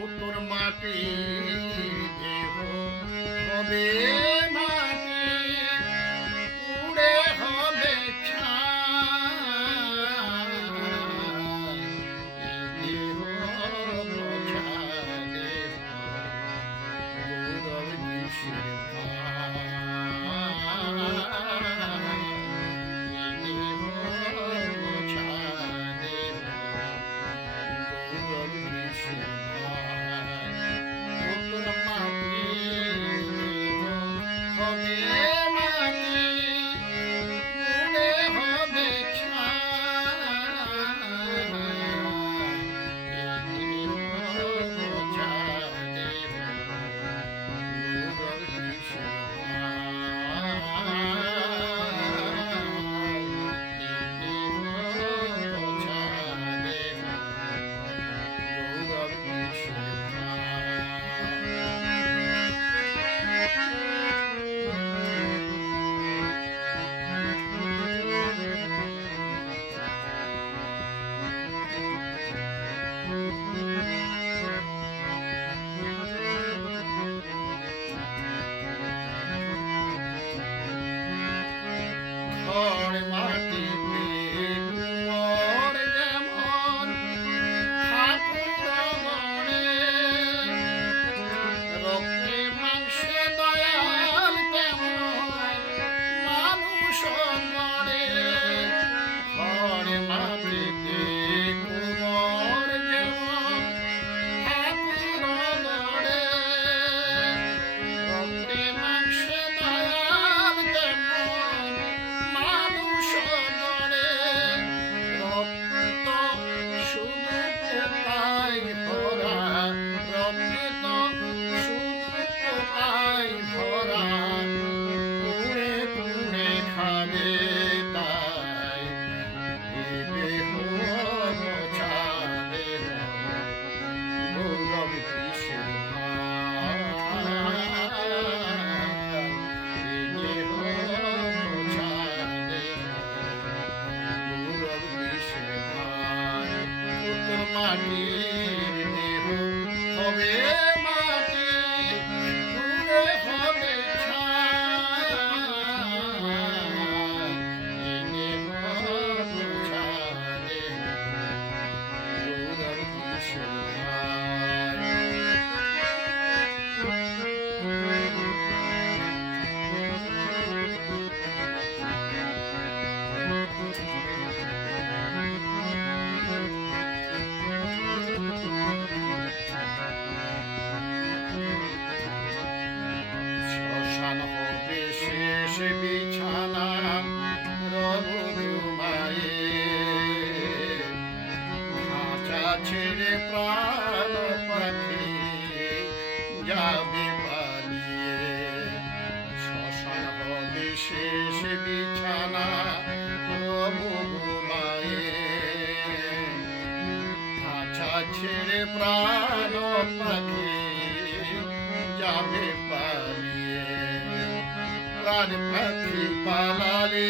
ও তোর মাটি দেহ হবে মাটি, পুড়ে হবে ছাই। এই দেহ পচা দেহ গৌরব কিসের ভাই? এই দেহ পচা দেহ গৌরব কিসের ভাই? ও তোর মাটি দেহ হবে মাটি, পুড়ে হবে ছাই। এই দেহ পচা দেহ গৌরব কিসের ভাই? এই দেহ পচা দেহ গৌরব কিসের ভাই? খড় মাটিতে কুয়োর যেমন ঠাকুর গড়ে, রক্তে মাংসে দয়াল তেমন মানুষ গড়ে। খড় মাটিতে কুয়োর যেমন ঠাকুর গড়ে, রক্তে মাংসে দয়াল তেমন মানুষ গড়ে। রক্ত শুধু পোকায় ভরা, রক্ত শুধু পোকায় ভরা, পুড়ে পুড়ে খাবে তাই। এ দেহ পচা দেহ গৌরব কিসের ভাই? এ দেহ পচা দেহ গৌরব কিসের ভাই? ও তোর মাটির দেহ হবে মাটি, পুড়ে হবে ছাই। এই দেহ পচা দেহ গৌরব কিসের ভাই? শ্মশান হবে শেষ বিছানা রব ঘুমায়ে, খাঁচা ছেড়ে প্রাণ পাখি যাবে পালিয়ে। শ্মশান হবে শেষ বিছানা রব ঘুমায়ে, খাঁচা ছেড়ে প্রাণ পাখি যাবে পালিয়ে। প্রাণ পাখি পালালে